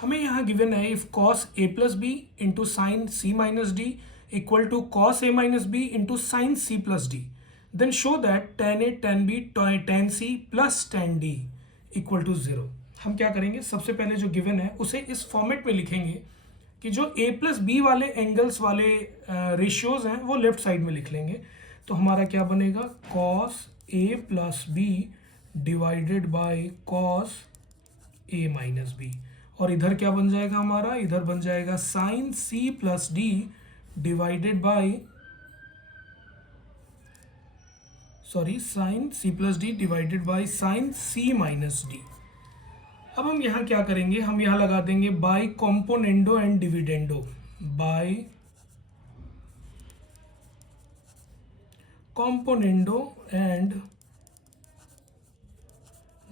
हमें यहाँ गिवन है if cos A plus B into sine C minus D equal to cos A minus B into sine C plus D, then show that tan A tan B tan C plus tan D equal to 0। हम क्या करेंगे, सबसे पहले जो given है उसे इस format में लिखेंगे कि जो a प्लस बी वाले एंगल्स वाले रेशियोज हैं वो लेफ्ट साइड में लिख लेंगे। तो हमारा क्या बनेगा, cos A plus B divided by cos A minus B, और इधर क्या बन जाएगा हमारा, इधर बन जाएगा sine C plus D divided by sine C plus D divided by sine C minus D. अब हम यहाँ क्या करेंगे, हम यहाँ लगा देंगे by componendo and dividendo, by componendo and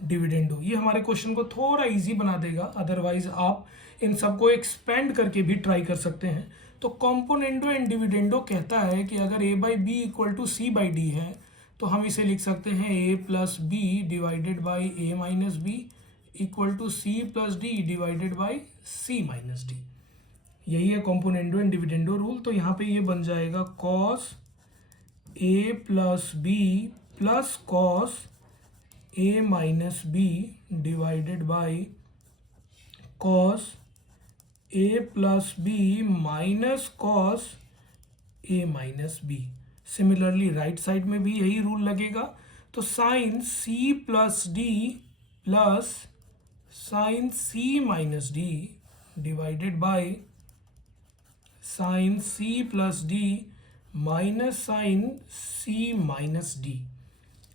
dividendo. ये हमारे क्वेश्चन को थोड़ा इजी बना देगा, अदरवाइज आप इन सबको एक्सपेंड करके भी ट्राई कर सकते हैं। तो कॉम्पोनेंडो एंड डिविडेंडो कहता है कि अगर a by B equal to C by D है तो हम इसे लिख सकते हैं a plus B divided by A minus B equal to C plus D divided by C minus D. यही है कॉम्पोनेंडो एंड डिविडेंडो रूल। तो यहाँ पे ये बन जाएगा cos A plus B plus cos A minus B divided by cos A plus B minus cos A minus B. Similarly right side में भी यही रूल लगेगा। तो sine C plus D plus sine C minus D divided by sine C plus D minus sine C minus D.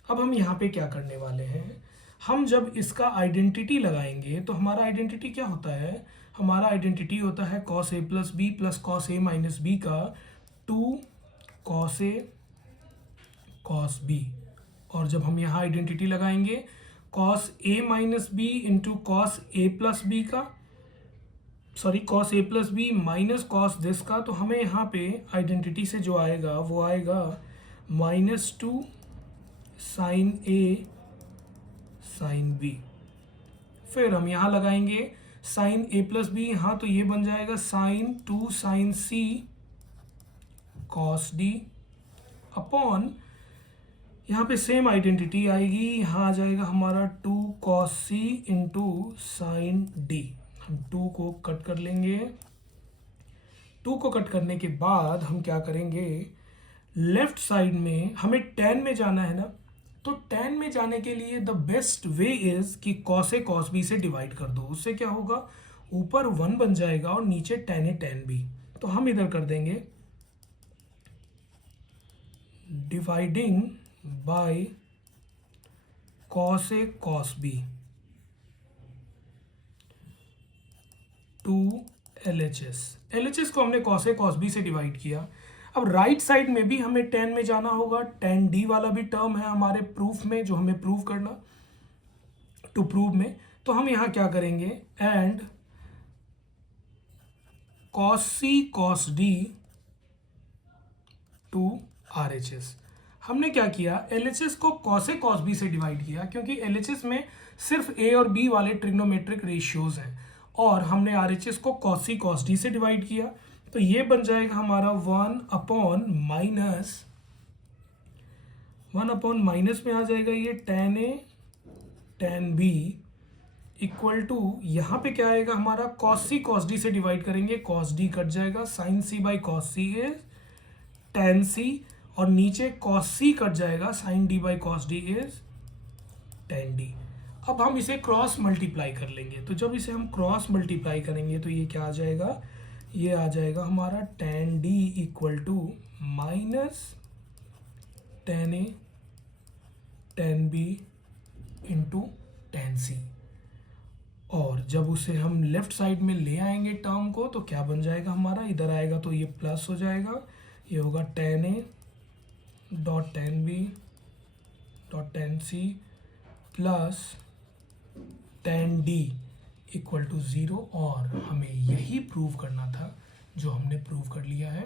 अब हम यहाँ पे क्या करने वाले हैं, हम जब इसका आइडेंटिटी लगाएंगे तो हमारा आइडेंटिटी क्या होता है, हमारा आइडेंटिटी होता है cos A plus B plus cos A minus B का 2 कॉस ए कॉस बी। और जब हम यहाँ आइडेंटिटी लगाएंगे cos A minus B into cos A plus B का, cos A plus B minus cos this का, तो हमें यहाँ पे आइडेंटिटी से जो आएगा वो आएगा -2 साइन ए साइन बी। फिर हम यहाँ लगाएंगे साइन ए प्लस बी, यहाँ तो ये बन जाएगा साइन 2 साइन सी कॉस डी अपॉन, यहाँ पे सेम आइडेंटिटी आएगी, यहाँ आ जाएगा हमारा 2 कॉस सी इंटू साइन डी। हम 2 को कट कर लेंगे। 2 को कट करने के बाद हम क्या करेंगे, लेफ्ट साइड में हमें tan में जाना है ना, तो tan में जाने के लिए द बेस्ट वे इज कि cos a cos b से डिवाइड कर दो। उससे क्या होगा, ऊपर 1 बन जाएगा और नीचे tan a tan b। तो हम इधर कर देंगे dividing by cos a cos b 2 LHS। LHS को हमने cos a cos b से डिवाइड किया। अब राइट साइड में भी हमें tan में जाना होगा, tan d वाला भी टर्म है हमारे प्रूफ में जो हमें प्रूव करना, टू प्रूव में। तो हम यहाँ क्या करेंगे, and cos c cos d to RHS। हमने क्या किया, LHS को cos a cos b से डिवाइड किया क्योंकि LHS में सिर्फ a और b वाले ट्रिग्नोमेट्रिक रेशियोज हैं, और हमने RHS को cos c cos d से डिवाइड किया। तो ये बन जाएगा हमारा 1 अपॉन माइनस में आ जाएगा ये tan a tan b equal to, यहाँ पे क्या आएगा हमारा cos c cos d से डिवाइड करेंगे, cos d कट जाएगा, sin c by cos c is tan c, और नीचे cos c कट जाएगा, sin d by cos d is tan d। अब हम इसे क्रॉस मल्टीप्लाई कर लेंगे। तो जब इसे हम क्रॉस मल्टीप्लाई करेंगे तो ये क्या आ जाएगा, ये आ जाएगा हमारा tan d equal to minus tan a tan b into tan c। और जब उसे हम लेफ्ट साइड में ले आएंगे टर्म को तो क्या बन जाएगा हमारा, इधर आएगा तो ये प्लस हो जाएगा, ये होगा tan a dot tan b dot tan c plus tan d equal to 0। और हमें यही प्रूव करना था जो हमने प्रूव कर लिया है।